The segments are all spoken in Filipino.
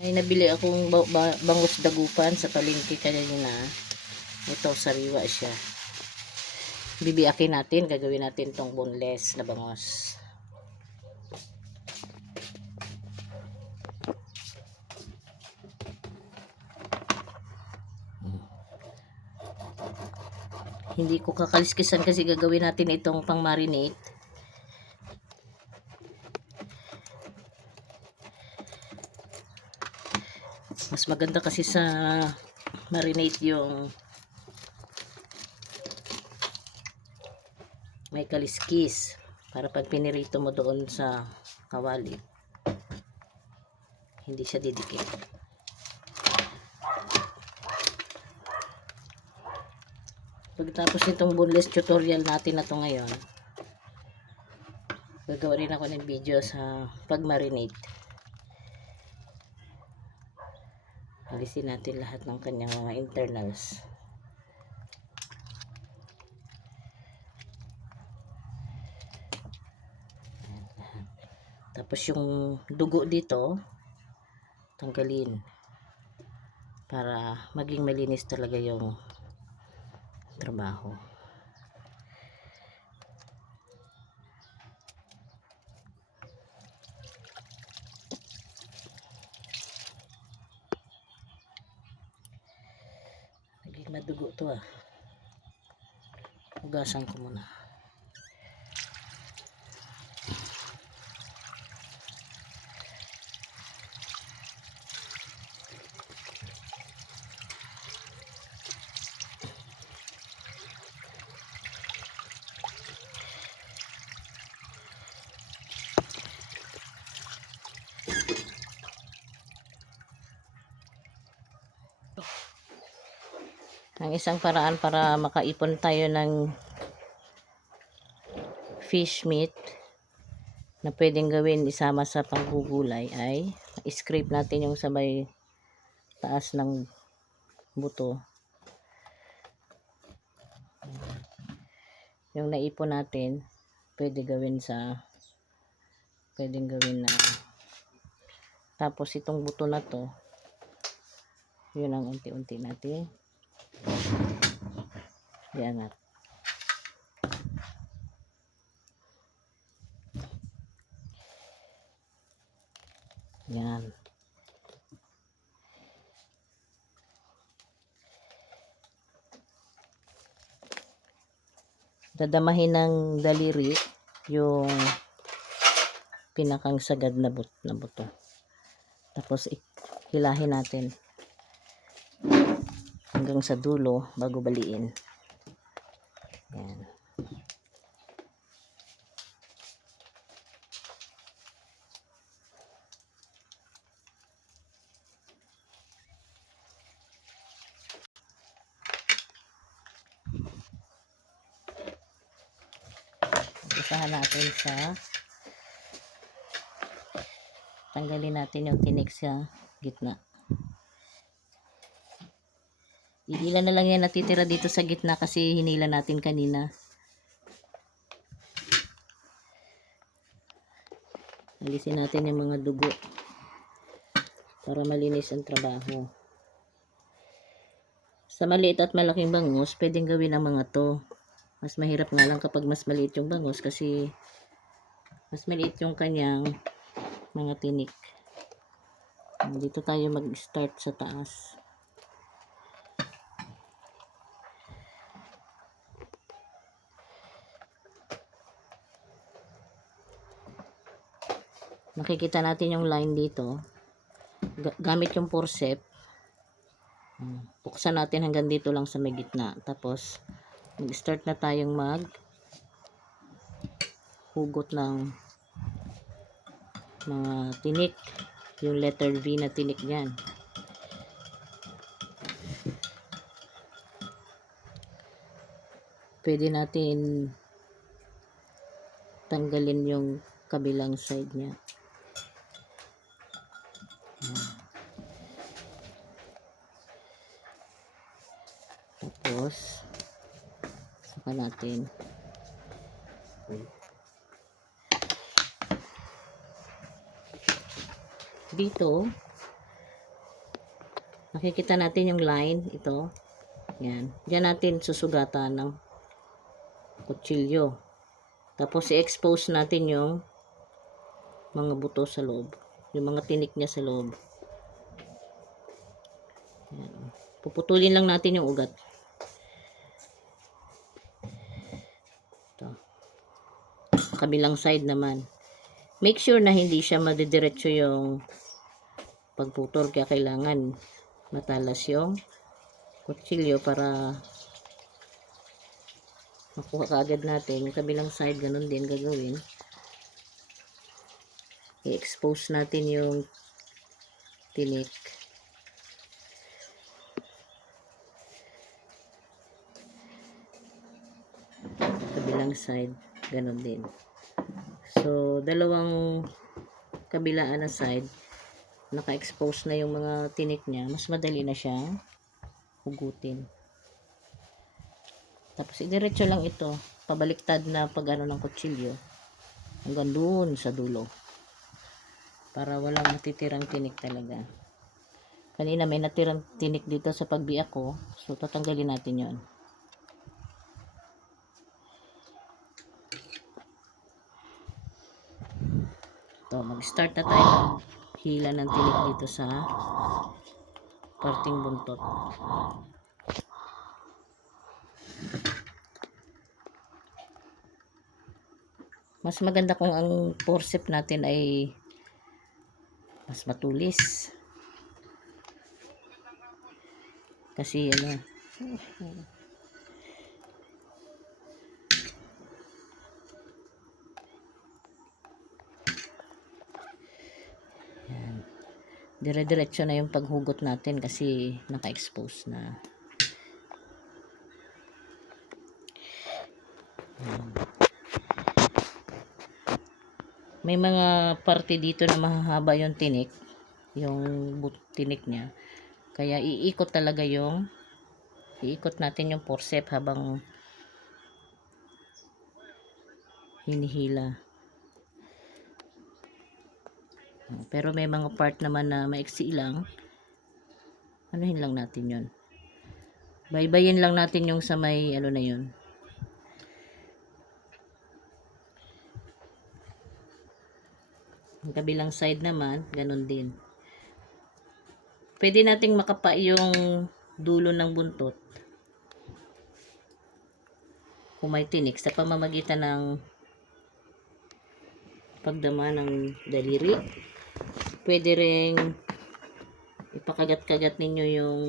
Ay nabili akong bangus dagupan sa palengke kanina. Ito sariwa siya. Bibiyakin natin, gagawin natin tong boneless na bangus. Hindi ko kakaliskisan kasi gagawin natin itong pang marinate. Mas maganda kasi sa marinate yung may kaliskis para pag pinirito mo doon sa kawali hindi siya didikit. Pagkatapos nitong boneless tutorial natin na to ngayon, gagawa rin ako ng video sa pag marinate. Alisin natin lahat ng kanyang mga internals. Tapos yung dugo dito tanggalin para maging malinis talaga yung trabaho. Naging madugo to ah. Hugasan ko muna. Ang isang paraan para makaipon tayo ng fish meat na pwedeng gawin isama sa panggugulay ay scrape natin yung sabay taas ng buto. Yung naipon natin pwedeng gawin na tapos itong buto na to yun ang unti-unti natin iangat. Yan. Dadamahin ng daliri yung pinakang sagad na buto. Tapos hilahin natin hanggang sa dulo bago baliin. Yan. Isahan natin sa tanggalin natin yung tinik sa gitna. Ilan na lang yan natitira dito sa gitna kasi hinila natin kanina. Alisin natin yung mga dugo para malinis ang trabaho. Sa maliit at malaking bangus, pwedeng gawin ang mga to. Mas mahirap nga lang kapag mas maliit yung bangus kasi mas maliit yung kanyang mga tinik. Dito tayo mag-start sa taas. Nakikita natin yung line dito. Gamit yung forceps. Buksan natin hanggang dito lang sa may gitna. Tapos mag-start na tayong hugot ng mga tinik. Yung letter V na tinik yan. Pwede natin tanggalin yung kabilang side niya. Tapos saka natin dito Nakikita natin yung line, ito. Yan. Diyan natin susugatan ng kutsilyo. Tapos i-expose natin yung mga buto sa loob. Yung mga tinik niya sa loob. Yan. Puputulin lang natin yung ugat. Ito. Kabilang side naman. Make sure na hindi siya madidiretso yung pagputol. Kaya kailangan matalas yung kutsilyo para makuha kaagad natin. Yung kabilang side, ganun din gagawin. I-expose natin yung tinik. Kabilang side, ganun din. So, dalawang kabilaan na side, naka-expose na yung mga tinik niya. Mas madali na siyang hugutin. Tapos, idiretso lang ito. Pabaliktad na pag-ano ng kutsilyo. Hanggang doon sa dulo. Para walang matitirang tinik talaga. Kanina may natirang tinik dito sa pagbiyak ko. So, tatanggalin natin yon. Ito, mag-start na tayo ng hila ng tinik dito sa parting buntot. Mas maganda kung ang forceps natin ay mas matulis. Kasi ano, yan. Dire-diretso na yung paghugot natin kasi naka-expose na. May mga parte dito na mahahaba yung tinik, yung tinik niya. Kaya iikot natin yung forceps habang hinihila. Pero may mga part naman na maiksi lang. Anuhin lang natin yon. Baybayin lang natin yung sa may ano na yun. Ang kabilang side naman, ganun din. Pwede nating makapa yung dulo ng buntot kung may tinik sa pamamagitan ng pagdama ng daliri. Pwede ring ipakagat-kagat ninyo yung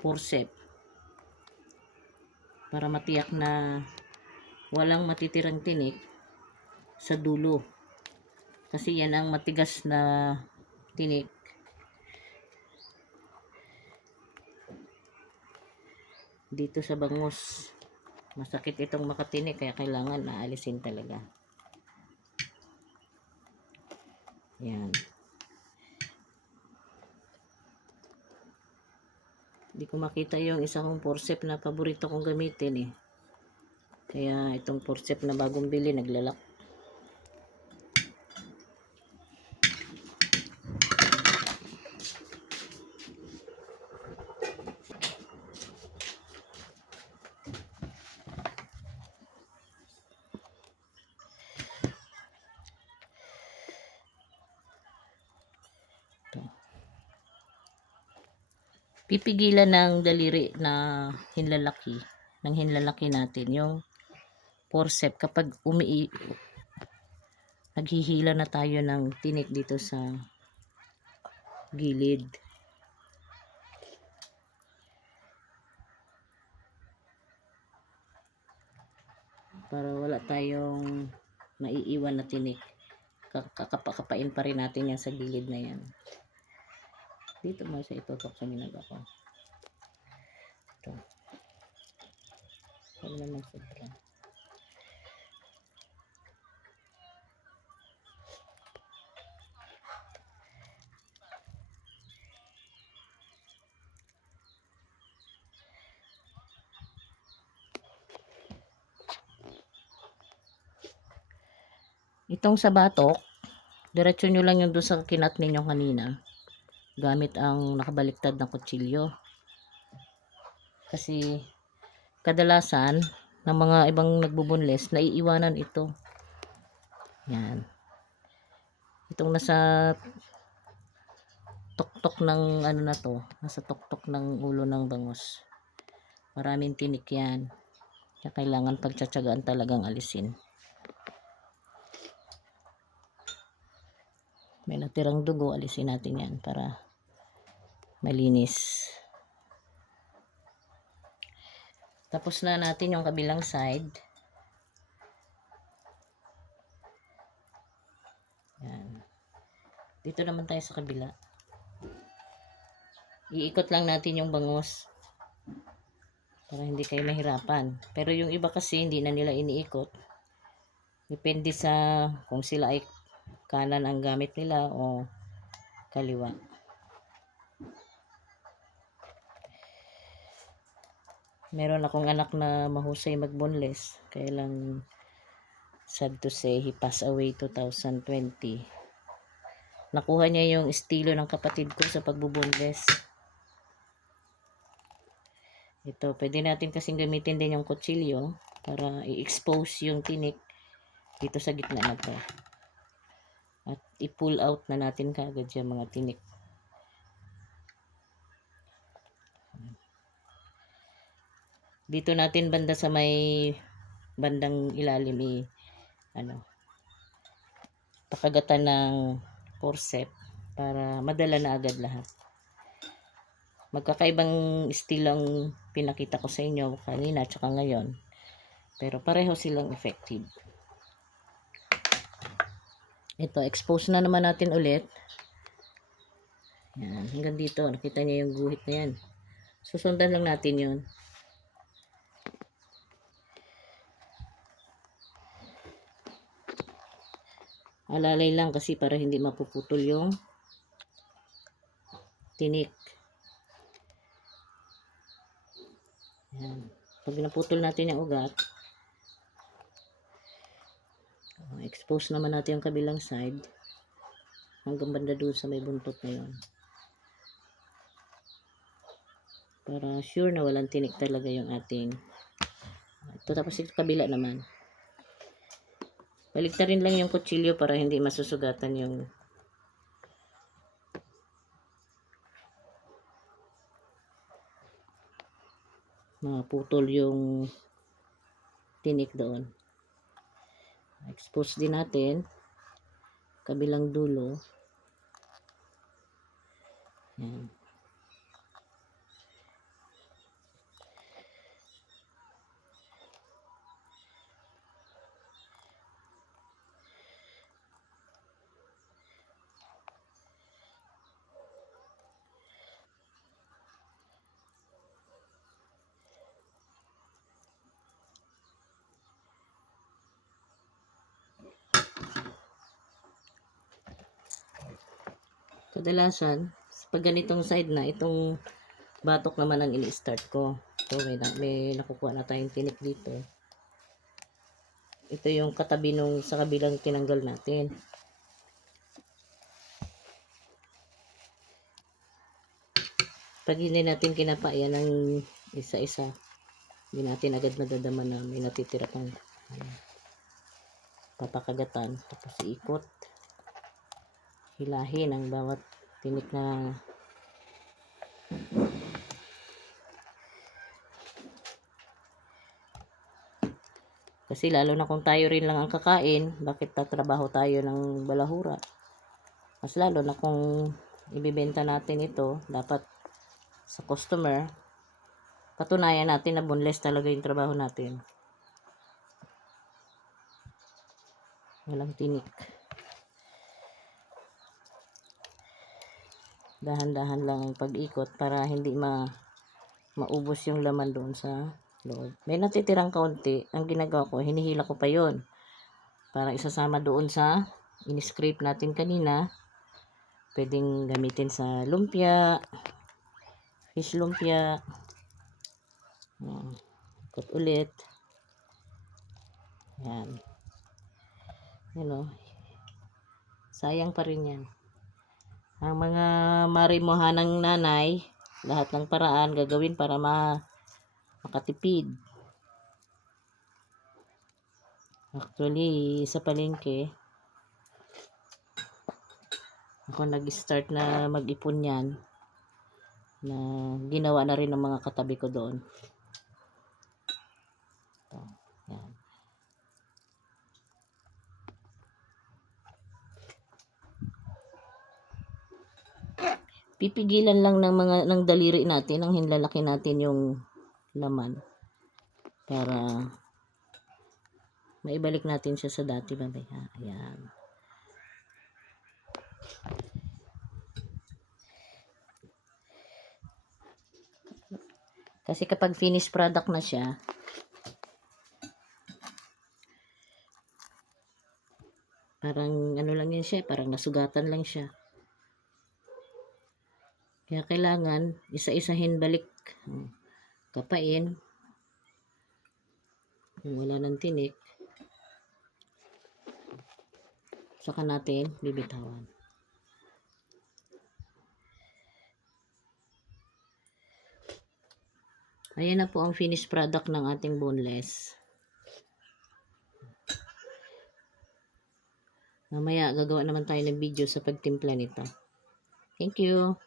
forceps para matiyak na walang matitirang tinik sa dulo. Kasi yan ang matigas na tinik. Dito sa bangus. Masakit itong makatinik kaya kailangan naalisin talaga. Yan. Hindi ko makita yung isa kong forceps na paborito kong gamitin eh. Kaya itong forceps na bagong bili naglalak. Pipigilan ng daliri na hinlalaki natin yung forceps kapag naghihila na tayo ng tinik dito sa gilid. Para wala tayong naiiwan na tinik. Kakapakapain pa rin natin yan sa gilid na yan. Dito mo sa itutok sa minaga ko. Ito. Huwag naman sobra. Itong sa batok, Diretso nyo lang yung doon sa kinat ninyo kanina. Gamit ang nakabaliktad na kutsilyo. Kasi kadalasan ng mga ibang nagbubunles, naiiwanan ito. Yan. Itong nasa tuktok ng ano na to, nasa tuktok ng ulo ng bangus. Maraming tinik yan. Kaya kailangan pagtsatsagaan talagang alisin. May natirang dugo, alisin natin yan para malinis. Tapos na natin yung kabilang side. Yan. Dito naman tayo sa kabila. Iikot lang natin yung bangus para hindi kayo mahirapan. Pero yung iba kasi hindi na nila iniikot. Depende sa kung sila ay kanan ang gamit nila o kaliwa. Meron akong anak na mahusay magbunles. Kaya lang sad to say he passed away 2020. Nakuha niya yung estilo ng kapatid ko sa pagbubunles. Ito, pwede natin kasing gamitin din yung kutsilyo para i-expose yung tinik dito sa gitna na to. At i-pull out na natin kaagad yung mga tinik. Dito natin banda sa may bandang ilalim pakagatan ng forceps para madala na agad lahat. Magkakaibang estilo ang pinakita ko sa inyo kanina at ngayon. Pero pareho silang effective. Ito, expose na naman natin ulit. Yan, hanggang dito. Nakita niyo yung guhit na yan. Susundan lang natin yun. Alalay lang kasi para hindi mapuputol yung tinik. Yan. Pag naputol natin yung ugat, expose naman natin yung kabilang side hanggang banda doon sa may buntot na yun. Para sure na walang tinik talaga yung ating ito. Tapos ito kabila naman. Baliktarin lang yung kutsilyo para hindi masusugatan yung maputol yung tinik doon. Expose din natin kabilang dulo. Yan. Kadalasan, pag ganitong side na, itong batok naman ang ini-start ko. So, may nakukuha na tayong tinik dito. Ito yung katabi nung sa kabilang tinanggal natin. Pag hindi natin kinapa yan ng isa-isa, hindi natin agad madadama na may natitira pang papakagatan. Tapos iikot. Hilahin ang bawat tinik na kasi lalo na kung tayo rin lang ang kakain, bakit tatrabaho tayo ng balahura? Mas lalo na kung ibibenta natin ito, dapat sa customer patunayan natin na boneless talaga yung trabaho natin. Walang tinik. Dahan-dahan lang ang pag-ikot para hindi maubos yung laman doon sa loob. May natitirang kaunti. Ang ginagawa ko, hinihila ko pa yon para isasama doon sa in-scrape natin kanina. Pwedeng gamitin sa lumpia, fish lumpia. Ikot ulit. Yan. sayang pa rin yan. Ang mga marimuhanang nanay, lahat ng paraan gagawin para makatipid. Actually, sa palengke, ako nag-start na mag-ipon yan, na ginawa na rin ng mga katabi ko doon. Ito, yan. Pipigilan lang ng daliri natin, ang hinlalaki natin yung laman para maibalik natin siya sa dati mamaya. Ayan. Kasi kapag finished product na siya, parang ano lang yan siya, parang nasugatan lang siya. Kaya kailangan isa-isahin balik. Kapain. Kung wala ng tinik, saka natin bibitawan. Ayan na po ang finished product ng ating boneless. Mamaya gagawa naman tayo ng video sa pagtimpla nito. Thank you.